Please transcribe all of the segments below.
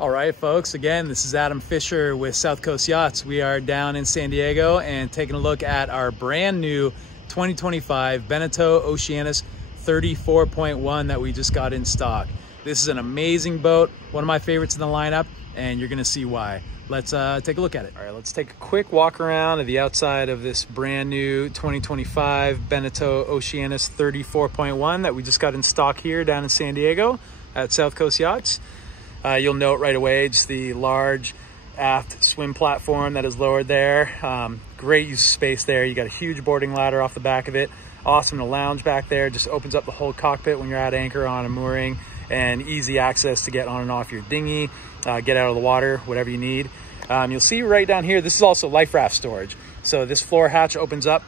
All right, folks, again, this is Adam Fisher with South Coast Yachts. We are down in San Diego and taking a look at our brand new 2025 Beneteau Oceanis 34.1 that we just got in stock. This is an amazing boat, one of my favorites in the lineup, and you're gonna see why. Let's take a look at it. All right, let's take a quick walk around of the outside of this brand new 2025 Beneteau Oceanis 34.1 that we just got in stock here down in San Diego at South Coast Yachts. You'll note right away just the large aft swim platform that is lowered there. Great use of space there. You got a huge boarding ladder off the back of it. Awesome to lounge back there. Just opens up the whole cockpit when you're at anchor on a mooring, and easy access to get on and off your dinghy, get out of the water, whatever you need. You'll see right down here, this is also life raft storage. So this floor hatch opens up.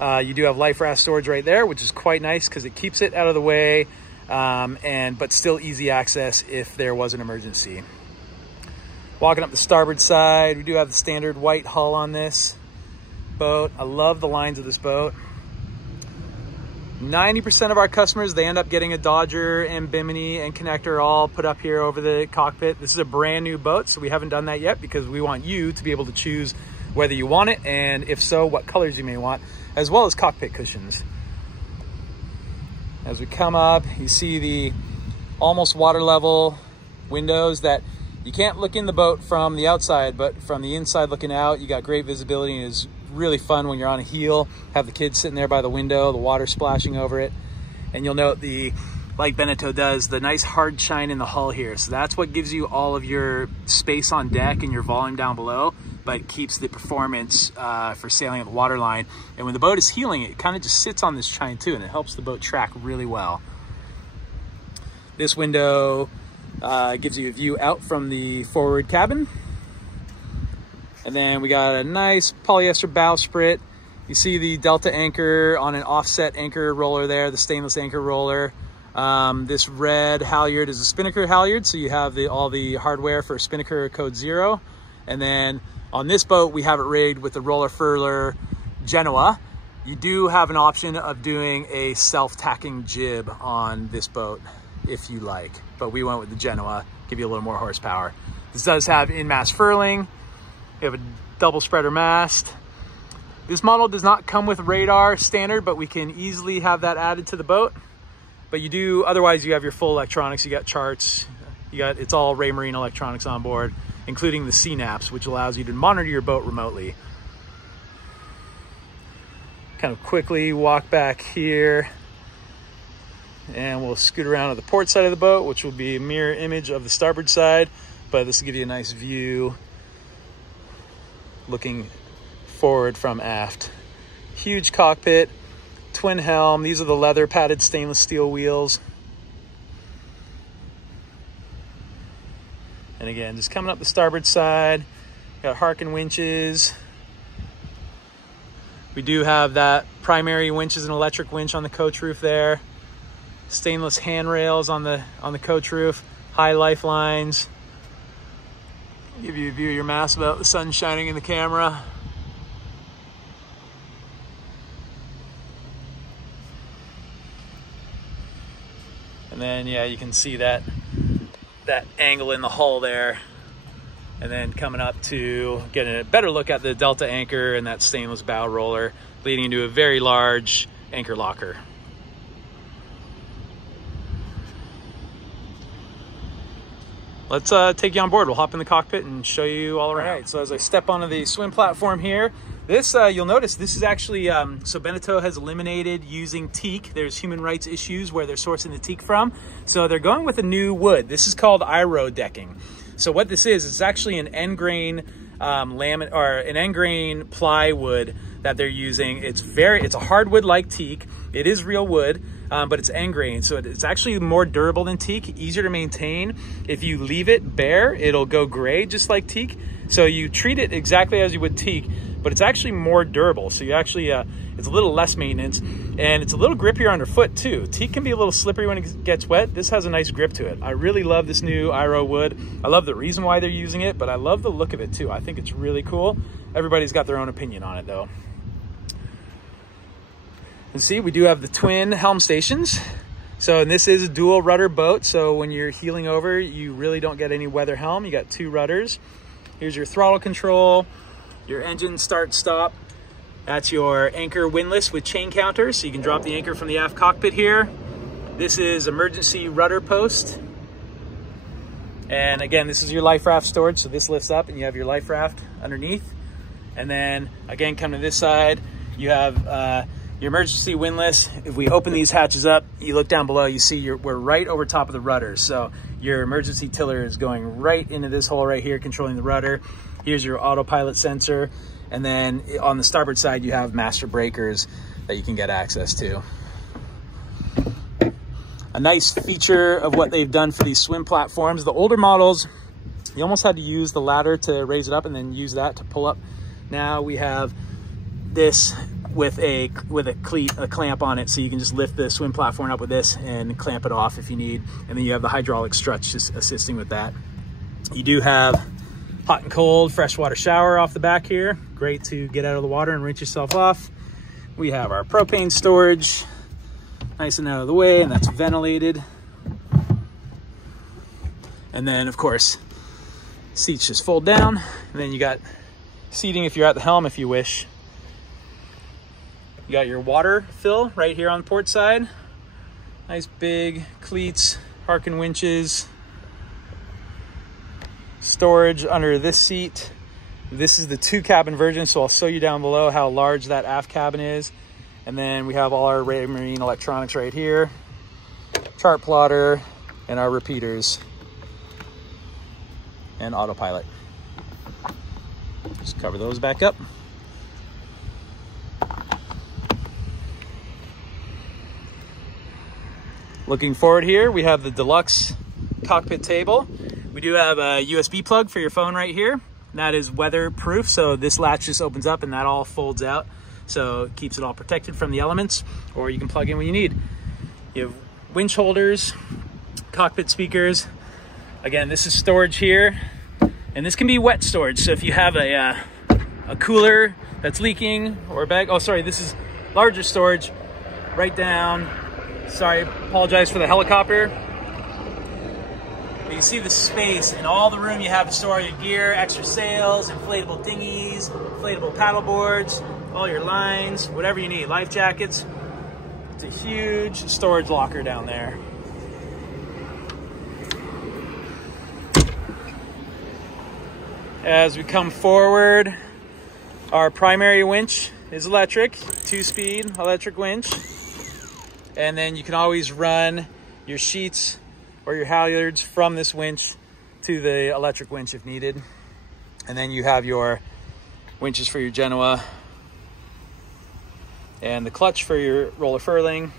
You do have life raft storage right there, which is quite nice because it keeps it out of the way, but still easy access if there was an emergency. Walking up the starboard side, we do have the standard white hull on this boat. I love the lines of this boat. 90% of our customers, they end up getting a Dodger and Bimini and connector all put up here over the cockpit. This is a brand new boat, so we haven't done that yet because we want you to be able to choose whether you want it, and if so, what colors you may want, as well as cockpit cushions. As we come up, you see the almost water level windows that you can't look in the boat from the outside, but from the inside looking out, you got great visibility, and it's really fun when you're on a heel, have the kids sitting there by the window, the water splashing over it. And you'll note like Beneteau does, the nice hard shine in the hull here. So that's what gives you all of your space on deck and your volume down below, but keeps the performance for sailing at the waterline. And when the boat is heeling, it kind of just sits on this shine too, and it helps the boat track really well. This window gives you a view out from the forward cabin. And then we got a nice polyester bowsprit. You see the Delta anchor on an offset anchor roller there, the stainless anchor roller. This red halyard is a spinnaker halyard, so you have all the hardware for spinnaker code 0. And then on this boat, we have it rigged with the roller furler Genoa. You do have an option of doing a self-tacking jib on this boat if you like, but we went with the Genoa, give you a little more horsepower. This does have in-mast furling. We have a double spreader mast. This model does not come with radar standard, but we can easily have that added to the boat. But you do, otherwise you have your full electronics. You got charts, it's all Raymarine electronics on board, including the CNAPs, which allows you to monitor your boat remotely. Kind of quickly walk back here, and we'll scoot around to the port side of the boat, which will be a mirror image of the starboard side, but this will give you a nice view looking forward from aft. Huge cockpit, twin helm. These are the leather padded stainless steel wheels. And again, just coming up the starboard side, got Harken winches. We do have that primary winch is an electric winch on the coach roof there. Stainless handrails on the coach roof, high lifelines. Give you a view of your mast without the sun shining in the camera. And then, yeah, you can see that angle in the hull there. And then coming up to getting a better look at the Delta anchor and that stainless bow roller, leading into a very large anchor locker. Let's take you on board. We'll hop in the cockpit and show you all around. All right, so as I step onto the swim platform here, this, you'll notice this is actually, so Beneteau has eliminated using teak. There's human rights issues where they're sourcing the teak from. So they're going with a new wood. This is called IRO decking. So what this is, it's actually an end grain laminate, or an end grain plywood that they're using. It's a hardwood like teak. It is real wood, but it's end grain. So it's actually more durable than teak, easier to maintain. If you leave it bare, it'll go gray just like teak. So you treat it exactly as you would teak, but it's actually more durable. So you actually, it's a little less maintenance, and it's a little grippier underfoot too. Teak can be a little slippery when it gets wet. This has a nice grip to it. I really love this new IRO wood. I love the reason why they're using it, but I love the look of it too. I think it's really cool. Everybody's got their own opinion on it though. And see, we do have the twin helm stations. So, and this is a dual rudder boat. So when you're heeling over, you really don't get any weather helm. You got 2 rudders. Here's your throttle control, your engine start stop. That's your anchor windlass with chain counter. So you can drop the anchor from the aft cockpit here. This is emergency rudder post. And again, this is your life raft storage. So this lifts up and you have your life raft underneath. And then again, come to this side, you have your emergency windlass. If we open these hatches up, you look down below, you see we're right over top of the rudder. So your emergency tiller is going right into this hole right here, controlling the rudder. Here's your autopilot sensor. And then on the starboard side, you have master breakers that you can get access to. A nice feature of what they've done for these swim platforms, the older models, you almost had to use the ladder to raise it up and then use that to pull up. Now we have this with a cleat, a clamp on it, so you can just lift the swim platform up with this and clamp it off if you need. And then you have the hydraulic struts just assisting with that. You do have hot and cold freshwater shower off the back here. Great to get out of the water and rinse yourself off. We have our propane storage, nice and out of the way, and that's ventilated. And then of course, seats just fold down, and then you got seating if you're at the helm if you wish. You got your water fill right here on the port side. Nice big cleats, Harken winches. Storage under this seat. This is the 2-cabin version, so I'll show you down below how large that aft cabin is. And then we have all our Raymarine electronics right here. Chart plotter and our repeaters and autopilot. Just cover those back up. Looking forward here, we have the deluxe cockpit table. We do have a USB plug for your phone right here. And that is weatherproof, so this latch just opens up and that all folds out. So it keeps it all protected from the elements, or you can plug in when you need. You have winch holders, cockpit speakers. Again, this is storage here, and this can be wet storage. So if you have a cooler that's leaking or a bag, oh sorry, this is larger storage right down. Sorry, apologize for the helicopter. But you see the space and all the room you have to store your gear, extra sails, inflatable dinghies, inflatable paddle boards, all your lines, whatever you need, life jackets. It's a huge storage locker down there. As we come forward, our primary winch is electric, 2-speed electric winch. And then you can always run your sheets or your halyards from this winch to the electric winch if needed. And then you have your winches for your Genoa and the clutch for your roller furling.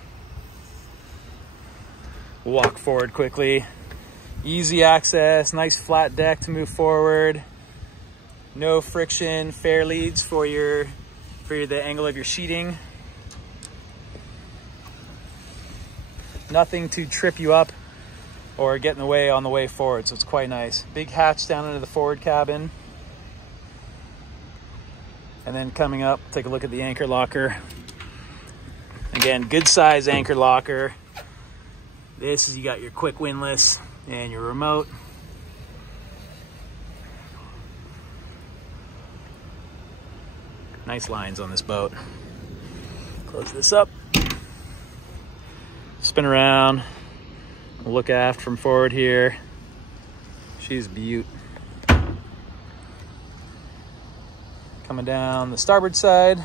We'll walk forward quickly. Easy access, nice flat deck to move forward. No friction, fair leads for the angle of your sheeting. Nothing to trip you up or get in the way on the way forward, so it's quite nice. Big hatch down into the forward cabin. And then coming up, take a look at the anchor locker. Again, good size anchor locker. This is, you got your quick windlass and your remote. Nice lines on this boat. Close this up. Spin around, look aft from forward here. She's a beaut. Coming down the starboard side,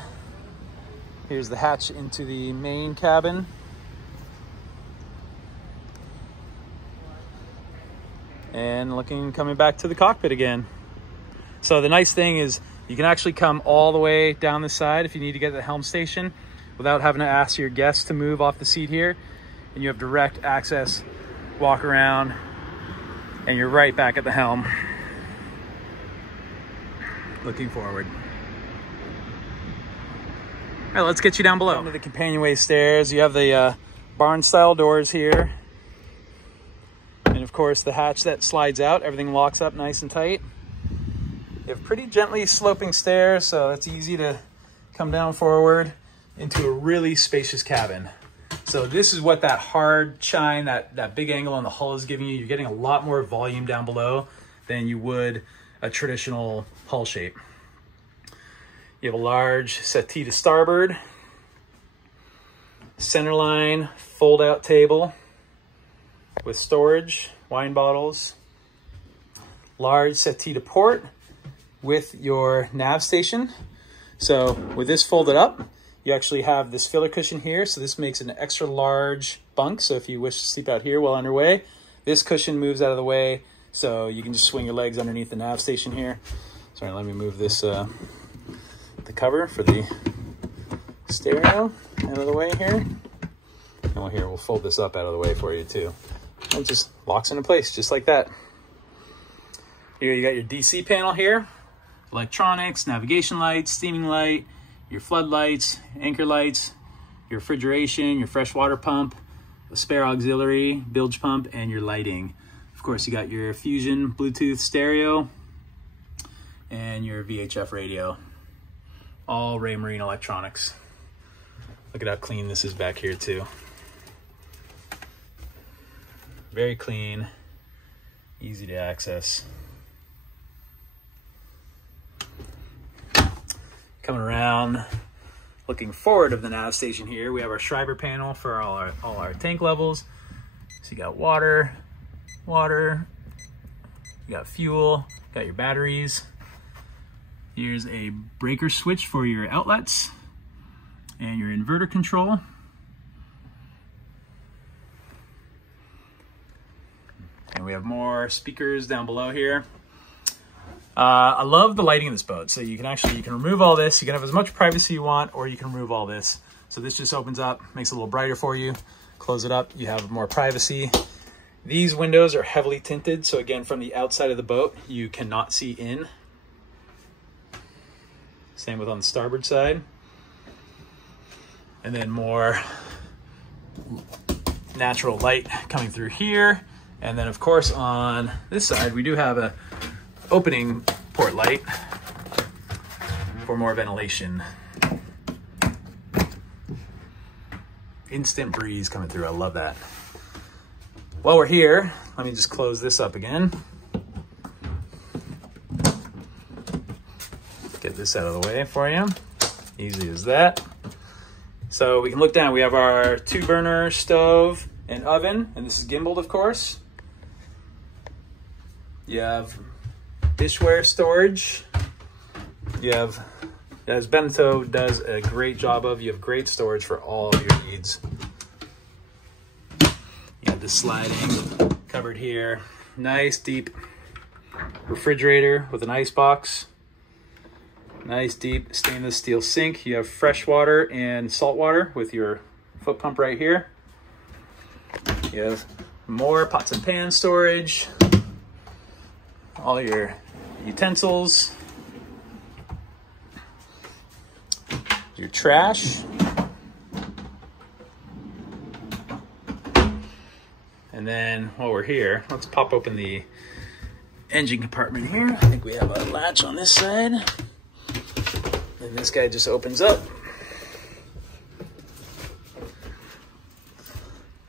here's the hatch into the main cabin. And coming back to the cockpit again. So the nice thing is you can actually come all the way down the side if you need to get to the helm station without having to ask your guests to move off the seat here. And you have direct access, walk around, and you're right back at the helm. Looking forward. All right, let's get you down below. Down to the companionway stairs. You have the barn style doors here. And of course the hatch that slides out, everything locks up nice and tight. You have pretty gently sloping stairs, so it's easy to come down forward into a really spacious cabin. So this is what that hard chine, that big angle on the hull is giving you. You're getting a lot more volume down below than you would a traditional hull shape. You have a large settee to starboard, centerline fold out table with storage, wine bottles, large settee to port with your nav station. So with this folded up, you actually have this filler cushion here. So this makes an extra large bunk. So if you wish to sleep out here while underway, this cushion moves out of the way. So you can just swing your legs underneath the nav station here. Sorry, let me move this, the cover for the stereo out of the way here. And we'll fold this up out of the way for you too. It just locks into place just like that. Here you got your DC panel here, electronics, navigation lights, steaming light, your floodlights, anchor lights, your refrigeration, your fresh water pump, a spare auxiliary, bilge pump, and your lighting. Of course, you got your Fusion Bluetooth stereo and your VHF radio. All Raymarine electronics. Look at how clean this is back here too. Very clean, easy to access. Coming around, looking forward of the nav station here, we have our Schreiber panel for all our tank levels. So you got water, you got fuel, got your batteries. Here's a breaker switch for your outlets and your inverter control. And we have more speakers down below here. I love the lighting of this boat. So you can remove all this. You can have as much privacy you want, or you can remove all this. So this just opens up, makes it a little brighter for you. Close it up, you have more privacy. These windows are heavily tinted. So again, from the outside of the boat, you cannot see in. Same with on the starboard side. And then more natural light coming through here. And then of course on this side, we do have a opening port light for more ventilation. Instant breeze coming through, I love that. While we're here, let me just close this up again. Get this out of the way for you. Easy as that. So we can look down, we have our 2-burner stove and oven, and this is gimbaled of course. You have dishware storage. You have, as Beneteau does a great job of, you have great storage for all of your needs. You have the sliding cupboard here. Nice deep refrigerator with an ice box. Nice deep stainless steel sink. You have fresh water and salt water with your foot pump right here. You have more pots and pan storage. All your utensils, your trash, and then while we're here, let's pop open the engine compartment here. I think we have a latch on this side, and this guy just opens up.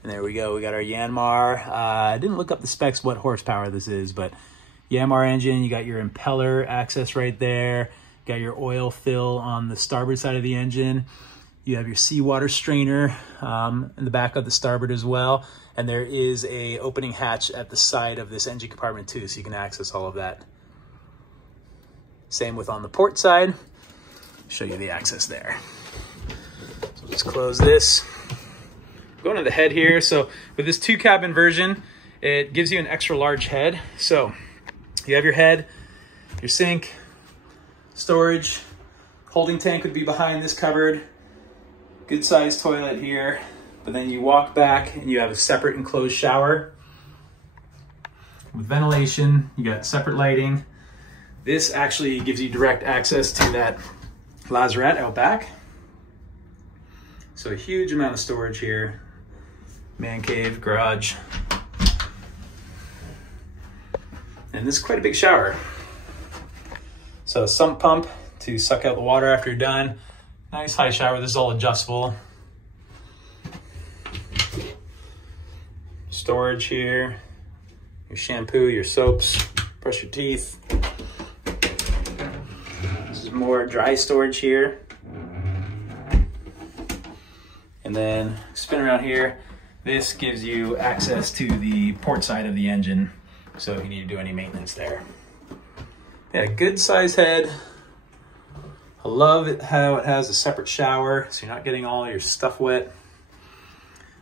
And there we go, we got our Yanmar. I didn't look up the specs, what horsepower this is, but Yanmar engine, you got your impeller access right there. You got your oil fill on the starboard side of the engine. You have your seawater strainer in the back of the starboard as well. And there is a opening hatch at the side of this engine compartment too, so you can access all of that. Same with on the port side. Show you the access there. So just close this. Going to the head here. So with this 2-cabin version, it gives you an extra large head. So you have your head, your sink, storage, holding tank would be behind this cupboard, good sized toilet here, but then you walk back and you have a separate enclosed shower with ventilation, you got separate lighting. This actually gives you direct access to that lazarette out back. So a huge amount of storage here, man cave, garage. And this is quite a big shower. So a sump pump to suck out the water after you're done. Nice high shower, this is all adjustable. storage here, your shampoo, your soaps, brush your teeth. This is more dry storage here. And then spin around here. This gives you access to the port side of the engine, so if you need to do any maintenance there. Yeah, good size head. I love it how it has a separate shower, so you're not getting all your stuff wet.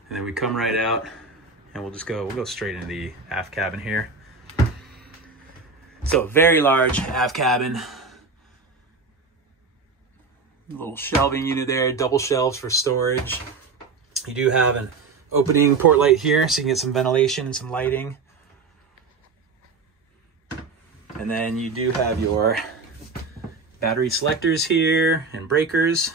And then we come right out, and we'll go straight into the aft cabin here. So very large aft cabin. Little shelving unit there, double shelves for storage. You do have an opening port light here, so you can get some ventilation and some lighting. And then you do have your battery selectors here and breakers.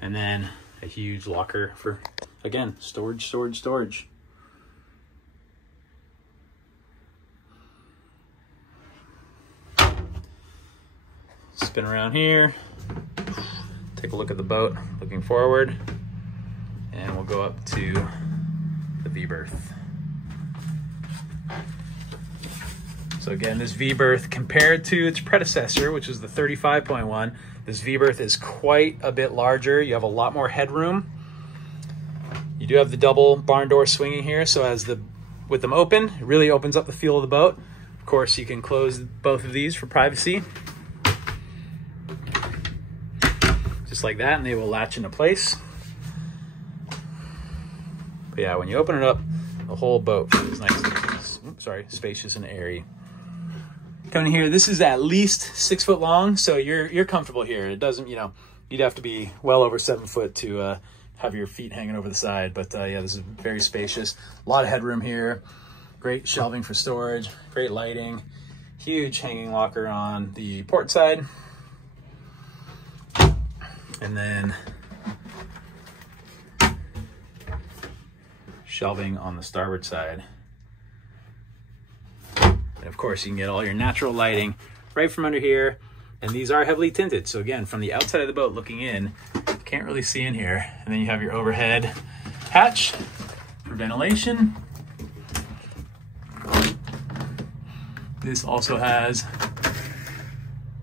And then a huge locker for, again, storage. Spin around here, take a look at the boat, looking forward, and we'll go up to the V-berth. So again, this V-berth, compared to its predecessor, which is the 35.1, this V-berth is quite a bit larger. You have a lot more headroom. You do have the double barn door swinging here, so with them open, it really opens up the feel of the boat. Of course, you can close both of these for privacy. Just like that, and they will latch into place. But yeah, when you open it up, the whole boat is nice, spacious and airy. Coming here, this is at least 6 foot long, so you're comfortable here. It doesn't, you'd have to be well over 7 foot to have your feet hanging over the side. But yeah, this is very spacious. A lot of headroom here. Great shelving for storage. Great lighting. Huge hanging locker on the port side. And then shelving on the starboard side. And of course, you can get all your natural lighting right from under here. And these are heavily tinted. So again, from the outside of the boat looking in, you can't really see in here. And then you have your overhead hatch for ventilation. This also has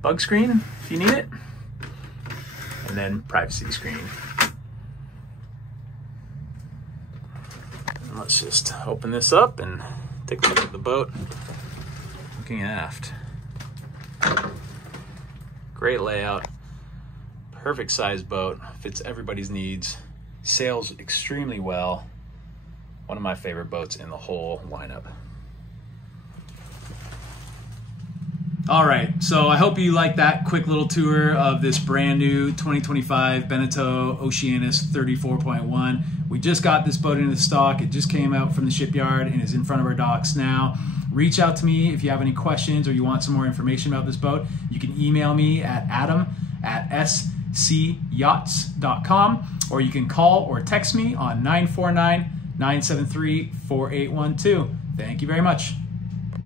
bug screen if you need it. And then privacy screen. And let's just open this up and take a look at the boat. Looking aft. Great layout. Perfect size boat. Fits everybody's needs. Sails extremely well. One of my favorite boats in the whole lineup. All right, so I hope you liked that quick little tour of this brand new 2025 Beneteau Oceanis 34.1. We just got this boat into stock. It just came out from the shipyard and is in front of our docks now. Reach out to me if you have any questions or you want some more information about this boat. You can email me at adam@scyachts.com, or you can call or text me on 949-973-4812. Thank you very much.